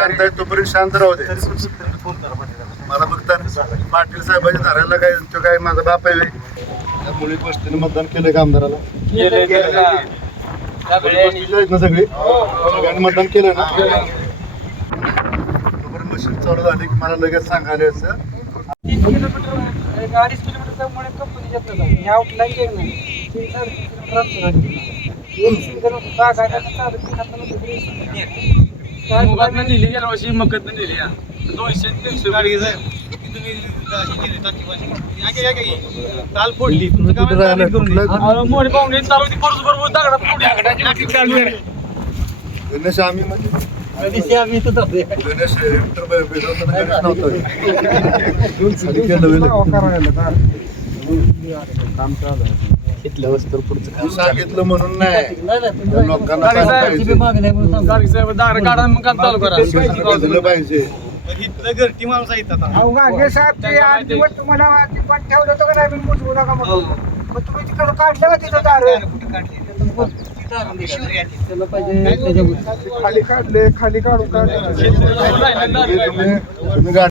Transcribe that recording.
शांत आहे तोपर्यंत शांत राहू दे. मला फक्त पाटील साहेबांच्या धारायला काय तो काय माझा बाप आहे त्यामुळे गोष्टीने मतदान केलंय का आमदाराला ना सगळी सगळ्यांनी मतदान केलं ना. तोपर्यंत मशीन चालू झाली की मला लगेच सांगायला यायचं. 3 किलोमीटर 2.5 किलोमीटर मुळे कंपनी जात नाही आउटलाईन गेलं नाही 3 मुगातनं नेली गेल्या वर्षी मकतनं नेली 200-300 गाडी काल फोडली मोठी पाहुणे चालू होती बरोबर दगडात गणेश आम्ही म्हणजे गणेश हेक्टर बेजवताना गणेश नव्हता खाली केलं काम चालू आहे. मी सांगितलं म्हणून नाही लोकांना गाडी साहेब दार काढा मग काम चालू करा दिलं पाहिजे. इथलं घरटी माणूस आहेत आता तुम्हाला पण ठेवलं होतं का नाही मोजवू नका मग तुम्ही तिकडं काढलं का तिथं दार खाली काढले खाली काढून तुम्ही गाडी